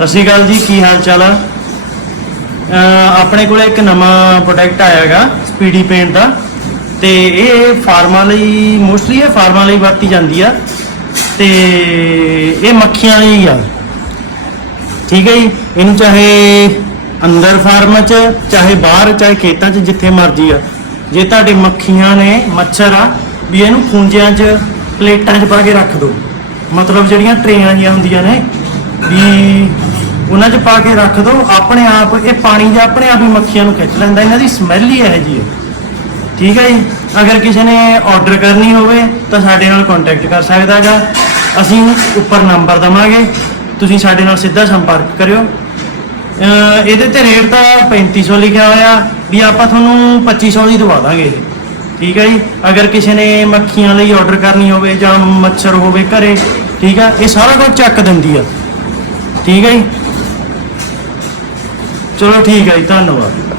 ਸਤਿ ਸ਼੍ਰੀ ਅਕਾਲ ਜੀ, ਕੀ ਹਾਲ ਚਾਲ ਆ? ਆਪਣੇ ਕੋਲ ਇੱਕ ਨਵਾਂ ਪ੍ਰੋਡਕਟ ਆਇਆ ਹੈਗਾ ਸਪੀਡੀ ਪੇਂਟ ਦਾ। ਤੇ ਇਹ ਫਾਰਮਾਂ ਲਈ ਮੋਸਟਲੀ ਇਹ ਫਾਰਮਾਂ ਲਈ ਵਰਤੀ ਜਾਂਦੀ ਆ। ਤੇ ਇਹ ਮੱਖੀਆਂ ਲਈ ਆ। ਠੀਕ ਹੈ ਜੀ, ਇਹਨੂੰ ਚਾਹੇ ਅੰਦਰ ਫਾਰਮ 'ਚ, ਚਾਹੇ ਬਾਹਰ, ਚਾਹੇ ਖੇਤਾਂ 'ਚ, ਜਿੱਥੇ ਮਰਜ਼ੀ ਆ। ਜੇ ਤੁਹਾਡੇ ਮੱਖੀਆਂ ਨੇ, ਮੱਛਰ ਆ, ਵੀ ਇਹਨੂੰ ਖੂੰਜਿਆਂ 'ਚ, ਪਲੇਟਾਂ 'ਚ ਪਾ ਕੇ ਰੱਖ ਦਿਓ। ਮਤਲਬ ਜਿਹੜੀਆਂ ਟਰੇਆਂ ਜੀਆਂ ਹੁੰਦੀਆਂ ਨੇ, ਵੀ ਉਹਨਾਂ 'ਚ ਪਾ ਕੇ ਰੱਖ ਦਿਓ ਆਪਣੇ ਆਪ, ਇਹ ਪਾਣੀ ਜਾਂ ਆਪਣੇ ਆਪ ਹੀ ਮੱਖੀਆਂ ਨੂੰ ਖਿੱਚ ਲੈਂਦਾ, ਇਹਨਾਂ ਦੀ ਸਮੈਲ ਹੀ ਇਹੋ ਜਿਹੀ ਹੈ। ਠੀਕ ਹੈ ਜੀ? ਅਗਰ ਕਿਸੇ ਨੇ ਆਰਡਰ ਕਰਨੀ ਹੋਵੇ, ਤਾਂ ਸਾਡੇ ਨਾਲ ਕੰਟੈਕਟ ਕਰ ਸਕਦਾ ਹੈਗਾ। ਅਸੀਂ ਉੱਪਰ ਨੰਬਰ ਦਵਾਂਗੇ। ਤੁਸੀਂ ਸਾਡੇ ਨਾਲ ਸਿੱਧਾ ਸੰਪਰਕ ਕਰਿਓ। ਇਹਦੇ ਤੇ ਰੇਟ ਤਾਂ 3500 ਲਿਖਿਆ ਹੋਇਆ, ਵੀ ਆਪਾਂ ਤੁਹਾਨੂੰ 2500 ਦੀ ਦਵਾ ਦਾਂਗੇ। ਠੀਕ ਹੈ ਜੀ? ਅਗਰ ਕਿਸੇ ਨੇ ਮੱਖੀਆਂ ਲਈ ਆਰਡਰ ਕਰਨੀ ਹੋਵੇ ਜਾਂ ਮੱਛਰ ਹੋਵੇ ਘਰੇ, ਠੀਕ ਹੈ? ਇਹ ਸਾਰਾ ਕੁਝ ਚੱਕ ਦਿੰਦੀ ਆ। ਠੀਕ ਹੈ ਜੀ? ਚਲੋ ਠੀਕ ਹੈ ਜੀ ਧੰਨਵਾਦ।